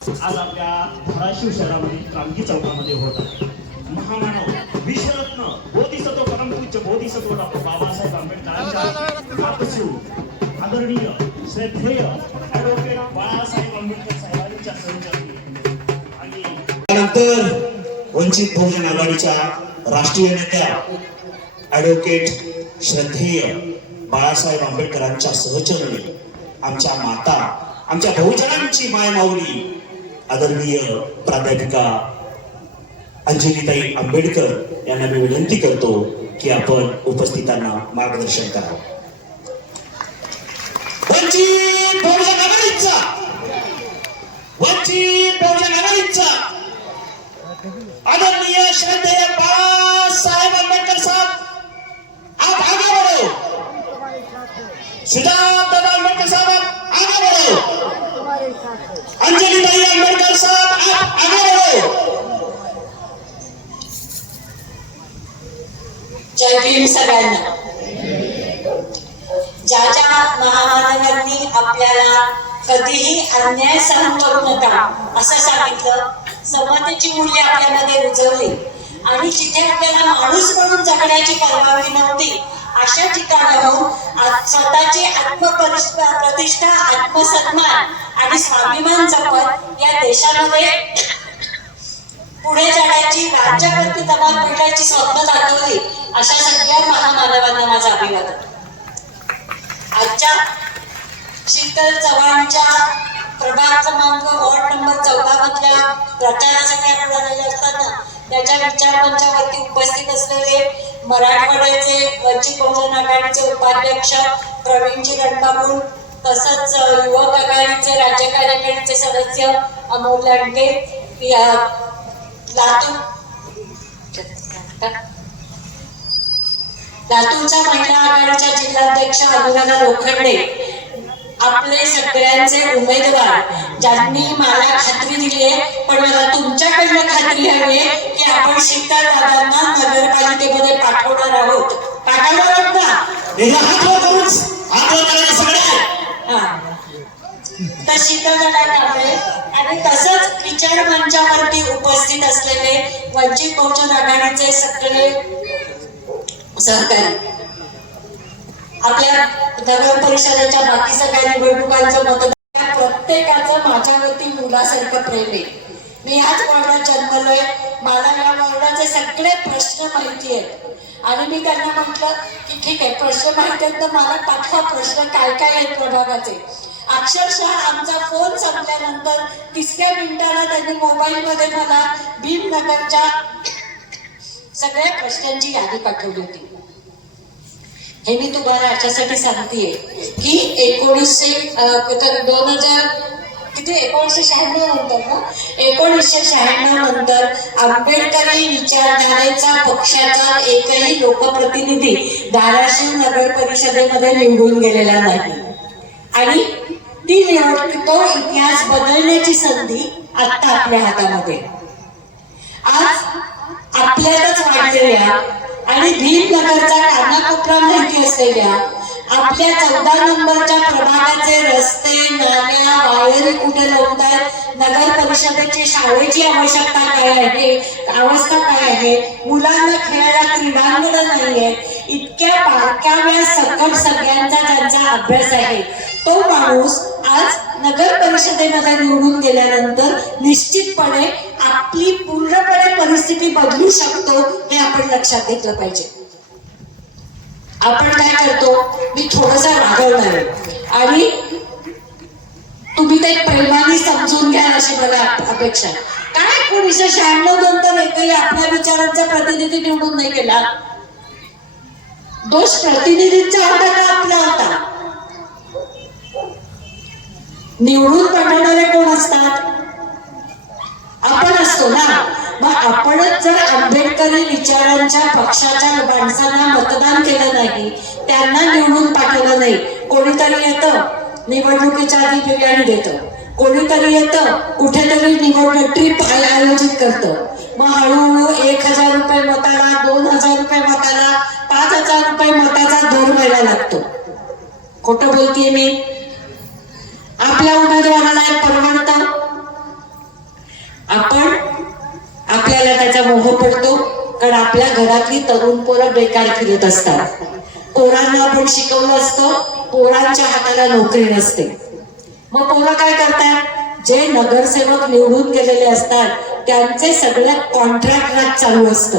आज आपल्या धाराशिव शहरामध्ये क्रांती चौकामध्ये होत आहे. महामानव विश्वरत्न बोधिसत्व परमपूज्य बोधिसत्व डॉक्टर बाबासाहेब आंबेडकरांच्या आपसू आदरणीय श्रद्धेय ॲडव्होकेट बाळासाहेब आंबेडकर साहेबांच्या सहचारी आणि त्यानंतर वंचित बहुजन आघाडीच्या राष्ट्रीय नेत्या ऍडव्होकेट श्रद्धेय बाळासाहेब आंबेडकरांच्या सहचरणी आमच्या माता आमच्या बहुजनांची मायमाऊली आदरणीय प्राध्यापिका अंजलीताई आंबेडकर यांना मी विनंती करतो की आपण उपस्थितांना मार्गदर्शन करावं. वंचित बहुजन आघाडीचा! वंचित बहुजन आघाडीचा! आदरणीय श्रद्धेय बाळासाहेब आंबेडकर साहेब आप आगे बढ़ो. सिद्धार्थ आंबेडकर साहब आप आगे बढ़ो. अंजलि आंबेडकर साहब आप आगे बढ़ो. जय भीम सगळ्यांना. ज्या ज्या महामानवांनी आपल्याला कधीही अन्याय सहन करू नका असं सांगितलं समतेची मूल्य आपल्यामध्ये रुजवली आणि जिथे आपल्याला माणूस म्हणून जगण्याची परवानगी नव्हती अशा ठिकाणाहून आज स्वतःची आत्मप्रतिष्ठा आत्मसन्मान आणि स्वाभिमान जपत या देशामध्ये पुढे जाण्याची राज्यावरती दबाव मिळण्याची स्वप्न दाखवली अशा सगळ्या महामानवांना माझा अभिवादन. आजच्या शीतल चव्हाणच्या प्रभाग क्रमांक वॉर्ड नंबर चौदा मधल्या प्रचारासाठी आपण आलेले असताना त्याच्या विचारमंचावरती उपस्थित असलेले मराठवाड्याचे वंचित बहुजन आघाडीचे उपाध्यक्ष प्रवीणजी रणबाबू तसंच युवक आघाडीचे राज्य कार्यकारिणीचे सदस्य अमोल लांडे या- लातूर. लातूरच्या महिला आघाडीच्या जिल्हाध्यक्ष अनुराधा लोखंडे आपले सगळ्यांचे उमेदवार ज्यांनी मला खात्री दिली आहे पण मला तुमच्याकडनं खात्री हवी आहे की आपण शीतल दादांना नगरपालिकेमध्ये पाठवणार आहोत. पाठवणार आहोत ना आणि तसंच विचार मंचावरती उपस्थित असलेले वंचित बहुजन आघाडीचे सगळे सहकारी आपल्या नगर परिषदेच्या बाकी सगळ्या निवडणुकांचं मतदान प्रत्येकाचं माझ्यावरती मुलासारखं प्रेम आहे. मी ह्याच वार्डात जन्मलोय. मला या वार्डाचे सगळे प्रश्न माहिती आहेत. आणि मी त्यांना म्हटलं की ठीक आहे प्रश्न माहिती आहेत तर मला पाठवा प्रश्न काय काय आहेत प्रभागाचे. अक्षरशः आमचा फोन संपल्यानंतर तिसऱ्या मिनिटाला त्यांनी मोबाईलमध्ये मला भीमनगरच्या सगळ्या प्रश्नांची यादी पाठवली होती. हे मी तुम्हाला याच्यासाठी सांगतेय की एकोणीसशे तर दोन हजार तिथे एकोणीसशे शहाण्णव नंतर ना? एकोणीसशे शहाण्णव नंतर आंबेडकरी विचारधारेचा पक्षाचा एकही लोकप्रतिनिधी धाराशिव नगर परिषदेमध्ये निवडून गेलेला नाही. आणि ती निवडणूक तो इतिहास बदलण्याची संधी आता आपल्या हातामध्ये. आज आपल्यालाच वाटलेल्या आणि भीमनगरचा कानाकोपरा माहिती असलेल्या आपल्या चौदा नंबरच्या प्रभागाचे रस्ते नाल्या वायरी कुठे लावतात नगर परिषदेची शाळेची आवश्यकता काय आहे? अवस्था काय आहे? मुलांना खेळायला क्रीडांगण नाहीये. इतक्या बारकाव्या सकट सगळ्यांचा ज्यांचा अभ्यास आहे. तो माणूस आज नगर परिषदेमध्ये निवडून गेल्यानंतर निश्चितपणे आपली पूर्णपणे परिस्थिती बदलू शकतो हे आपण लक्षात घेतलं पाहिजे. आपण काय करतो? मी थोडस रागवणार आणि तुम्ही ते प्रेमाने समजून घ्याल अशी मला अपेक्षा काय एकोणीसशे शहाण्णव नंतर एकही आपल्या विचारांचा प्रतिनिधी निवडून नाही केला दोष प्रतिनिधींचा होता का आपला होता? निवडून पाठवणारे कोण असतात? आपण असतो ना. मग आपणच जर आंबेडकरी विचारांच्या पक्षाच्या माणसांना मतदान केलं नाही त्यांना निवडून पाठवलं नाही कोणीतरी येतं निवडणुकीच्या आधी बिर्याणी देतं. कोणीतरी येतं कुठेतरी निवडणूक ट्रिप आयोजित करतं. मग हळूहळू एक हजार रुपये मताला दोन हजार रुपये मताला पाच हजार रुपये मताचा दर व्हायला लागतो. खोटं बोलतीये मी? आपल्या उमेदवाराला हे परवडतं. आपण आपल्याला त्याचा मोह पडतो कारण आपल्या घरातली तरुण पोरं बेकार फिरत असतात. पोरांना आपण शिकवलं असतं पोरांच्या हाताला नोकरी नसते. मग पोरं काय करतात? जे नगरसेवक निवडून गेलेले असतात त्यांचे सगळं कॉन्ट्रॅक्ट चालू असतं.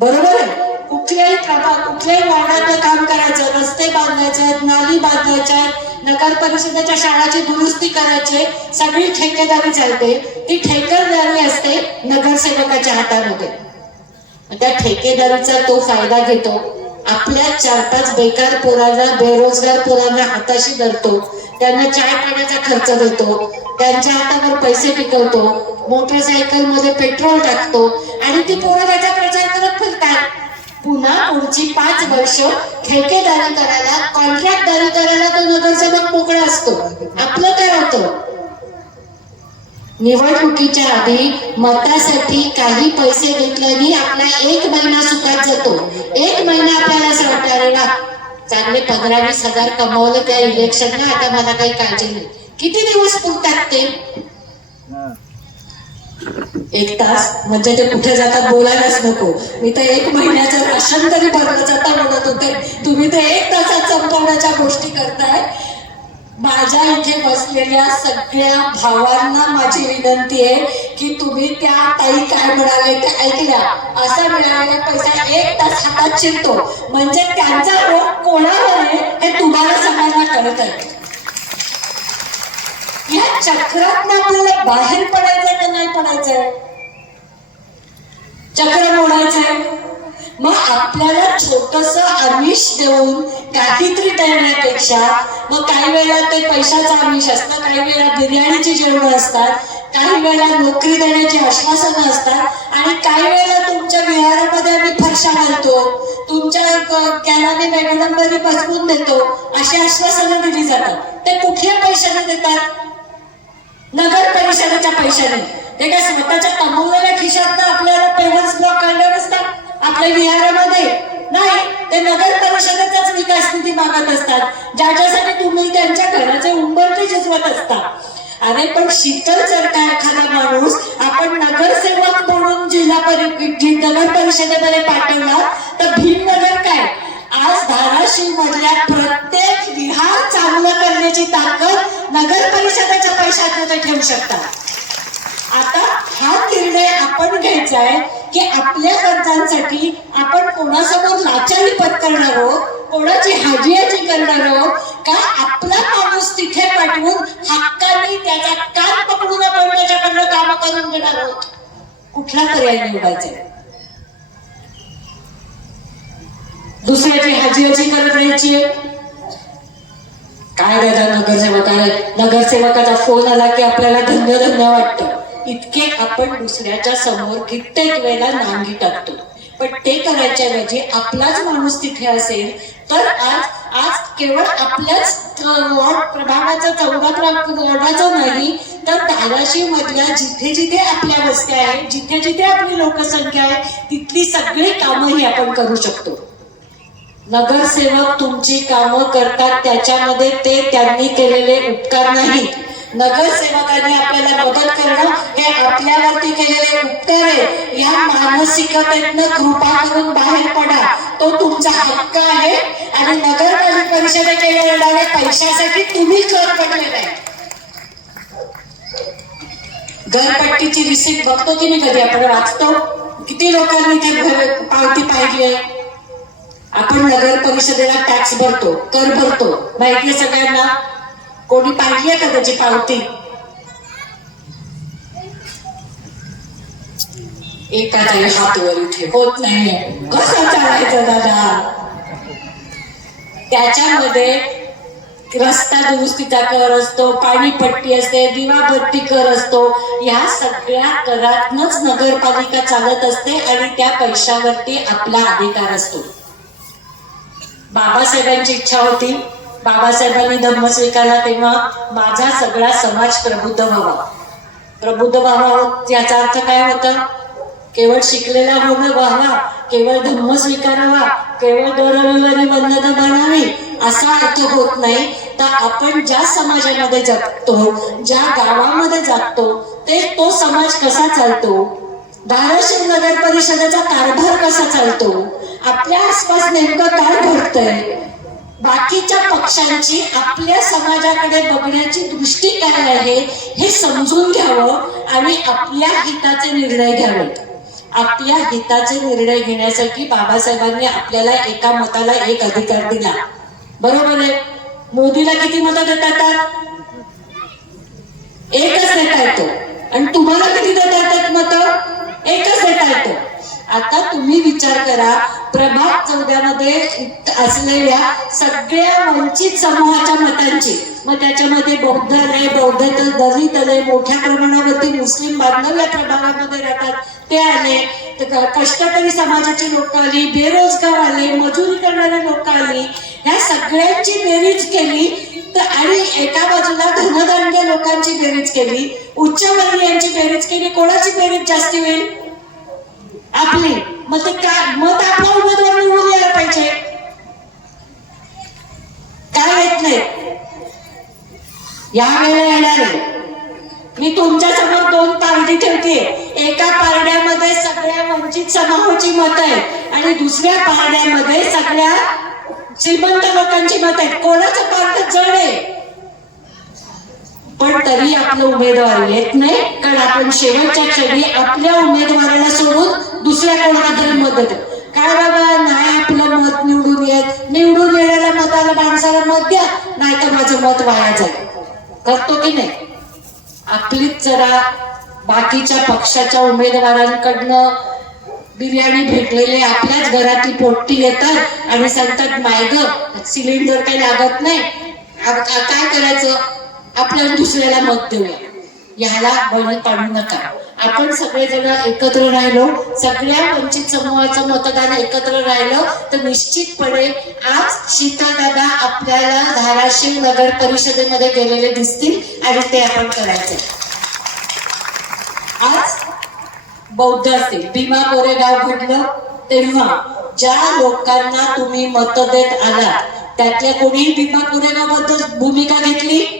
बरोबर आहे? कुठल्याही प्रभाग कुठल्याही वार्डातलं काम करायचं रस्ते बांधायचे आहेत नाली बांधायच्या आहेत नगर परिषदेच्या शाळाची दुरुस्ती करायची सगळी ठेकेदारी चालते. ती ठेकेदारी असते नगरसेवकाच्या हातामध्ये. त्या ठेकेदारीचा तो फायदा घेतो. आपल्या चार पाच बेकार पोरांना बेरोजगार पोरांना हाताशी धरतो. त्यांना चाय पाण्याचा खर्च देतो. त्यांच्या हातावर पैसे पिकवतो. मोटरसायकलमध्ये पेट्रोल टाकतो. आणि ती पोरं त्याचा प्रचार करत फिरतात. पुन्हा पुढची पाच वर्ष ठेकेदारी करायला कॉन्ट्रॅक्टदारी करायला तो नगरसेवक मोकळा असतो. आपलं काय होतं? निवडणुकीच्या आधी मतासाठी काही पैसे घेतल्याने आपला एक महिना सुखात जातो. एक महिना आपल्याला असं चांगले पंधरा वीस हजार कमावलं त्या इलेक्शनला आता मला काही काळजी नाही. किती दिवस पुरतात ते? एक तास म्हणजे ते कुठे जातात बोलायलाच नको. मी तर एक महिन्याचं राशन तरी भरलं जाता म्हणत होते तुम्ही तर एक तासात संपवण्याच्या गोष्टी करताय. माझ्या इथे बसलेल्या सगळ्या भावांना माझी विनंती आहे की तुम्ही त्या ताई काय म्हणाले ते ऐकल्या असा मिळालेला पैसा एक तास हातात शिरतो. म्हणजे त्यांचा रोग कोणावर आहे हे तुम्हाला सगळ्यांना कळत आहे. चक्रात आपल्याला बाहेर पडायचं का नाही पडायचंय? चक्र मोडायचंय. मग आपल्याला छोटस आमिष देऊन काहीतरी देण्यापेक्षा मग काही वेळा ते पैशाचं आमिष असतं काही वेळा बिर्याणीची जेवण असतात काही वेळा नोकरी देण्याची आश्वासनं असतात आणि काही वेळेला तुमच्या विहारामध्ये आम्ही फरशा घालतो तुमच्या कॅनाने मेघडंबरी बसवून देतो अशी आश्वासनं दिली जातात. ते कुठल्या पैशाने देतात? नगर पैशाने. ते काय स्वतःच्या कमवलेल्या खिशात आपल्याला पेमेंट ब्लॉक काढले नसतात. आपल्या विहारामध्ये नाही ते नगर परिषदेचाच विकास निधी मागत असतात. ज्याच्यासाठी तुम्ही त्यांच्या घराचे उंबरते झिजवत असता अरे पण शीतल जर एखादा माणूस आपण नगरसेवक म्हणून जिल्हा परि नगर परिषदेमध्ये पाठवला तर भीमनगर काय? आज धाराशिव मधल्या प्रत्येक विहार चांगलं करण्याची ताकद नगर परिषदेच्या पैशात ठेवू शकतात. आता हा निर्णय आपण घ्यायचा आहे की आपल्या गरजांसाठी आपण कोणासमोर लाचारी पत्करणार आहोत? कोणाची हाजीयाची करणार आहोत? का आपला माणूस तिथे पाठवून हक्काने त्याचा कान पकडून आपण त्याच्याकडनं काम करून घेणार आहोत? कुठला पर्याय निवडायचा दुसऱ्याची दुसऱ्याची हाजी करत राहायची काय दादा नगरसेवकाला नगरसेवकाचा फोन आला की आपल्याला धन्य धन्य वाटतं. इतके आपण दुसऱ्याच्या समोर कित्येक वेळेला नांगी टाकतो. पण ते करायच्या ऐवजी आपलाच माणूस तिथे असेल तर आज आज केवळ आपल्याच प्रभावाचा वॉर्ड प्रभागाचा चौदा नाही तर धाराशिव मधल्या जिथे जिथे आपल्या वस्त्या आहेत जिथे जिथे आपली लोकसंख्या आहे तिथली सगळी कामंही आपण करू शकतो. नगरसेवक तुमची कामं करतात त्याच्यामध्ये ते त्यांनी केलेले उपकार नाहीत. नगरसेवकांनी आपल्याला मदत करणं हे आपल्यावरती केलेले उपकार आहे. या मानसिकतेतनं कृपा करून बाहेर पडा. तो तुमचा हक्क आहे आणि नगर परिषदेचे येणाऱ्या पैशासाठी तुम्ही कर पडलेला आहे घरपट्टीची रिसिप्ट बघतो की नाही कधी? आपण वाचतो. किती लोकांनी ते घर पावती पाहिली आहे? आपण नगर परिषदेला टॅक्स भरतो कर भरतो. माहितीये सगळ्यांना? कोणी पाहिली का त्याची पावती? एकाचाही हात वर इथे होत नाहीये कसं चालायचं दादा? त्याच्यामध्ये रस्ता दुरुस्तीचा कर असतो पाणीपट्टी असते दिवाबत्ती कर असतो. या सगळ्या करातनच नगरपालिका चालत असते आणि त्या पैशावरती आपला अधिकार असतो. बाबासाहेबांची इच्छा होती. बाबासाहेबांनी धम्म स्वीकारला तेव्हा माझा सगळा समाज प्रबुद्ध व्हावा. प्रबुद्ध व्हावा याचा अर्थ काय होता? केवळ शिकलेला होणं व्हावा केवळ धम्म स्वीकारावा केवळ दर रविवारी वंदना असा अर्थ होत नाही. तर आपण ज्या समाजामध्ये जगतो ज्या गावामध्ये जगतो ते तो समाज कसा चालतो? धाराशिव नगर परिषदेचा कारभार कसा चालतो? आपल्या आसपास नेमकं काय घडतंय? बाकीच्या पक्षांची आपल्या समाजाकडे बघण्याची दृष्टी काय आहे हे समजून घ्यावं आणि आपल्या हिताचे निर्णय घ्यावेत आपल्या हिताचे निर्णय घेण्यासाठी बाबासाहेबांनी आपल्याला एका मताला एक अधिकार दिला. बरोबर आहे? मोदीला किती मतं देतात एकच देता येतो. आणि तुम्हाला किती देता येतात मत? एकच देता येतो. आता तुम्ही विचार करा प्रभाग चौदामध्ये असलेल्या सगळ्या वंचित समूहाच्या मतांची. मग त्याच्यामध्ये बौद्ध आले बौद्ध तर दलित आले मोठ्या प्रमाणावरती मुस्लिम बांधव या प्रभागामध्ये राहतात. ते आले तर कष्टकरी समाजाची लोक आली बेरोजगार आले मजुरी करणारे लोक आली ह्या सगळ्यांची बेरीज केली तर आणि एका बाजूला धनदांड्या लोकांची बेरीज केली उच्चवर्णीयांची बेरीज केली कोणाची बेरीज जास्ती होईल? आपली. मग ते काय मत आपला उमेदवार निवडून यायला पाहिजे. काय येत नाही. या वेळेला येणार. मी तुमच्यासमोर दोन पारडी ठेवते. एका पारड्यामध्ये सगळ्या वंचित समूहाची मत आहेत आणि दुसऱ्या पारड्यामध्ये सगळ्या श्रीमंत लोकांची मत आहेत. कोणाचं पारड जड आहे? पण तरी आपलं उमेदवार येत नाही. कारण आपण शेवटच्या क्षणी आपल्या उमेदवाराला सोडून दुसऱ्या कोणाला मत मदत? काय बाबा? नाही आपलं मत निवडून येत. निवडून येणाऱ्या मताला माणसाला मत द्या नाही तर माझं मत वाया जाईल. करतो की नाही? आपलीच जरा बाकीच्या पक्षाच्या उमेदवारांकडनं बिर्याणी भेटलेले आपल्याच घरातली पोट्टी येतात आणि सांगतात मायग सिलेंडर काही लागत नाही. काय करायचं? आपल्याला दुसऱ्याला मत देऊया. ह्याला बळी पाडू नका. आपण सगळेजण एकत्र राहिलो सगळ्या वंचित समूहाचं मतदान एकत्र राहिलं तर निश्चितपणे आज शीतादादा आपल्याला धाराशिव नगर परिषदेमध्ये गेलेले दिसतील आणि ते आपण करायचे. आज बौद्ध असेल भीमा कोरेगाव घडलं तेव्हा ज्या लोकांना तुम्ही मत देत आलात त्यातल्या कोणी भीमा कोरेगावबद्दल भूमिका घेतली?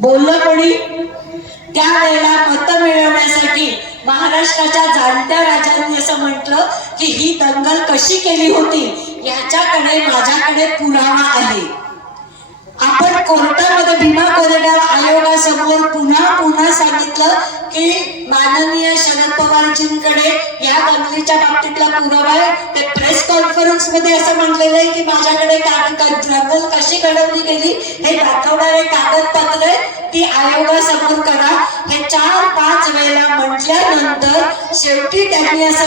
बोललं कोणी? त्यावेळेला मत मिळवण्यासाठी महाराष्ट्राच्या जाणत्या राजांनी असं म्हटलं की ही दंगल कशी केली होती? याच्याकडे माझ्याकडे पुरावा आहे. आपण कोर्टामध्ये भीमा कोरेगाव आयोगासमोर पुन्हा पुन्हा सांगितलं की माननीय शरद या दंगलीच्या बाबतीतला पुरावा आहे. ते प्रेस कॉन्फरन्समध्ये असं म्हटलेलं आहे की माझ्याकडे कागद कशी घडवली गेली हे दाखवणारे कागदपत्र ती आयोगासमोर करा. हे चार पाच वेळेला म्हटल्यानंतर शेवटी त्यांनी असं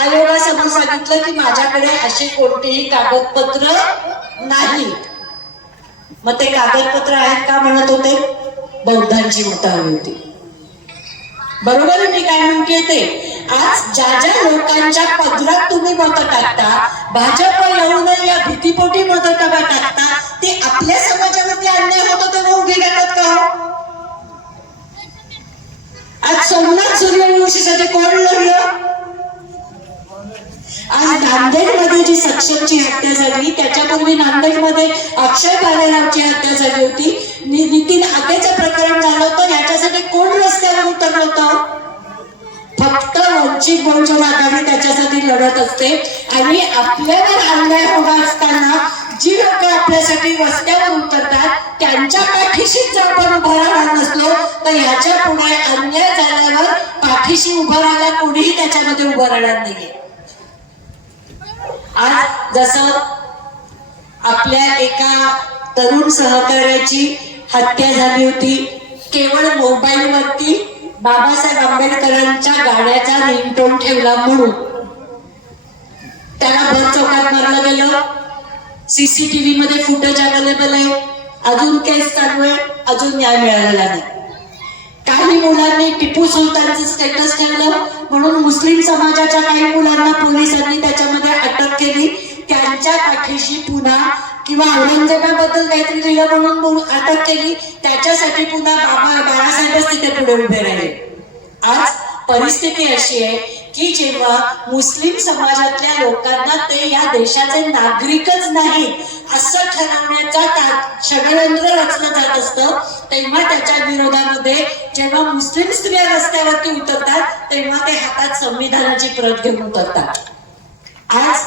आयोगासमोर सांगितलं की माझ्याकडे अशी कोणतीही कागदपत्र नाही. मग ते कागदपत्र आहेत का म्हणत होते? बौद्धांची मतं होती. बरोबर मी काय म्हणते ते? आज ज्या ज्या लोकांच्या पदरात तुम्ही मत टाकता भाजप येऊ नये या भीतीपोटी मत टाका टाकता? ते आपल्या समाजावरती अन्याय होतो तेव्हा उभे राहतात का हो? आज सोमनाथ सूर्यवंशीसाठी कोण लढलं? आज नांदेडमध्ये जी सक्षमची हत्या झाली त्याच्यापूर्वी नांदेडमध्ये अक्षय भालेरावची हत्या झाली होती. नितीन आगेचं प्रकरण झालं होतं. याच्यासाठी कोण रस्त्यावर उतरलं होतं? फक्त वंचित बहुजन आघाडी त्याच्यासाठी लढत असते. आणि आपल्यावर अन्याय होत असताना जी लोक आपल्यासाठी रस्त्यावर उतरतात त्यांच्या पाठीशीच जर आपण उभं राहणार नसलो तर ह्याच्या पुढे अन्याय झाल्यावर पाठीशी उभं राहायला कोणीही त्याच्यामध्ये उभं राहणार नाहीये. आज जसं आपल्या एका तरुण सहकार्याची हत्या झाली होती केवळ मोबाईलवरती बाबासाहेब आंबेडकरांच्या गाण्याचा रिंगटोन ठेवला म्हणून. त्याला भर चौकात मारलं गेलं. सीसीटीव्ही मध्ये फुटेज अवेलेबल आहे. अजून केस चालू आहे. अजून न्याय मिळालेला नाही. काही मुलांनी टिपू सुलतानचं स्टेटस ठेवलं. म्हणून मुस्लिम समाजाच्या काही मुलांना पोलिसांनी त्याच्यामध्ये अटक केली. त्यांच्या पाठीशी पुन्हा किंवा औरंगजेबाबद्दल काहीतरी लिहिलं म्हणून अटक केली. त्याच्यासाठी पुन्हा बाबा बाळासाहेबच तिथे पुढे उभे राहिले. आज परिस्थिती अशी आहे की जेव्हा मुस्लिम समाजातल्या लोकांना ते या देशाचे नागरिकच नाही असं ठरवण्याचा षडयंत्र रचलं जात असतं तेव्हा त्याच्या विरोधामध्ये जेव्हा मुस्लिम स्त्रिया रस्त्यावरती उतरतात तेव्हा ते हातात संविधानाची प्रत घेऊन उतरतात. आज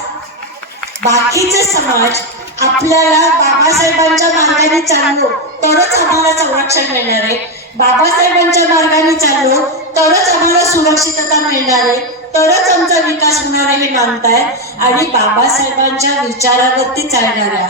बाकीचे समाज आपल्याला बाबासाहेबांच्या मार्गाने चाललो तरच आम्हाला संरक्षण मिळणार आहे. बाबासाहेबांच्या मार्गाने चाललो तरच आम्हाला सुरक्षितता मिळणार आहे तरच आमचा विकास होणार आहे हे मानताय आणि बाबासाहेबांच्या विचारावरती चालणाऱ्या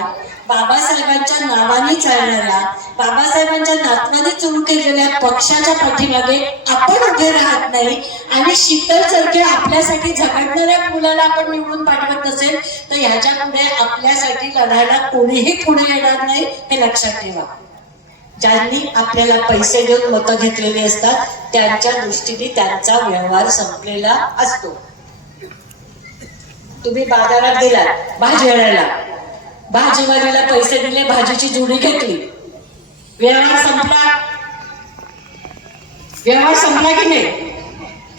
बाबासाहेबांच्या नावाने चालणाऱ्या बाबासाहेबांच्या नातवाने सुरू केलेल्या पक्षाच्या पाठीमागे आपण उभे राहत नाही आणि शीतल सारख्या आपल्यासाठी झगडणाऱ्या मुलाला आपण निवडून पाठवत नसेल तर ह्याच्या पुढे आपल्यासाठी लढायला कोणीही पुढे येणार नाही हे लक्षात ठेवा. ज्यांनी आपल्याला पैसे देऊन मतं घेतलेली असतात त्यांच्या दृष्टीने त्यांचा व्यवहार संपलेला असतो. तुम्ही बाजारात गेलात भाजी आणायला. भाजीवाल्याला पैसे दिले भाजीची जुडी घेतली. व्यवहार संपला. व्यवहार संपला की नाही?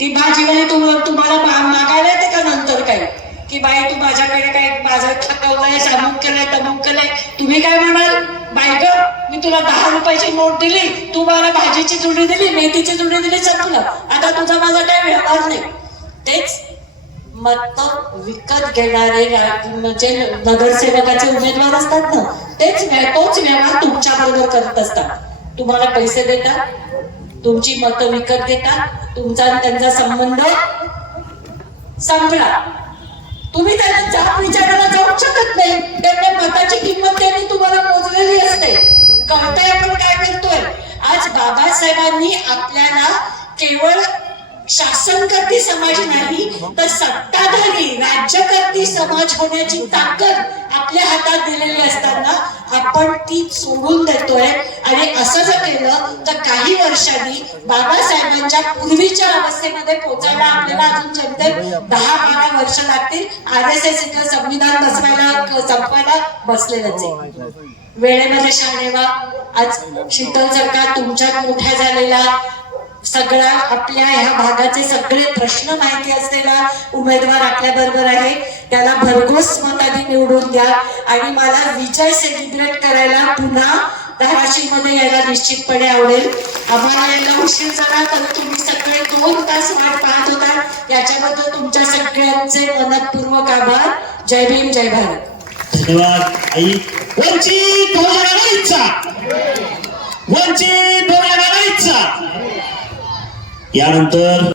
ती भाजीवाली तुम तुम्हाला मागायला येते का नंतर काही? की बाई तू माझ्याकडे काय माझं थकवलंय अमुक केलंय तमुक केलंय? तुम्ही काय म्हणाल? बायक ग मी तुला दहा रुपयाची नोट दिली तू मला भाजीची जुडी दिली मेथीची जुडी दिली संपलं आता तुझा माझा काय व्यवहार नाही. तेच मत विकत घेणारे म्हणजे नगरसेवकाचे उमेदवार असतात ना तेच तोच व्यवहार तुमच्या बरोबर करत असतात. तुम्हाला पैसे देतात तुमची मतं विकत घेतात तुमचा त्यांचा संबंध संपला. तुम्ही त्यांना जात विचारायला जाऊ शकत नाही. त्यांना मताची किंमत त्यांनी तुम्हाला मोजली असते कळतंय आपण काय करतोय आज बाबासाहेबांनी आपल्याला केवळ शासनकर्ती समाज नाही तर सत्ताधारी राज्यकर्ती समाज होण्याची ताकद आपल्या हातात दिलेली असताना आपण ती सोडून देतोय. आणि असं जर केलं तर काही वर्षांनी बाबासाहेबांच्या पूर्वीच्या अवस्थेमध्ये पोहोचायला आपल्याला अजून जमते दहा बारा वर्ष लागतील. आर एस एस इथं संविधान बसवायला संपवायला बसलेलंच आहे वेळेमध्ये शहाणेवा आज शीतल सरकार तुमच्यात मोठ्या झालेला. सगळा आपल्या ह्या भागाचे सगळे प्रश्न माहिती असलेला उमेदवार आपल्या बरोबर आहे. त्याला भरघोस मताने निवडून द्या. आणि मला विजय सेलिब्रेट करायला पुन्हा धाराशिवमध्ये यायला निश्चितपणे आवडेल. आम्हाला यायला उशीर झाला तर तुम्ही सगळे दोन तास वाट पाहत होता. याच्याबद्दल तुमच्या सगळ्यांचे मनपूर्वक आभार. जय भीम जय भारत. धन्यवाद. आई वंचित बहुजन आघाडीचा वंचित बहुजन इच्छा. यानंतर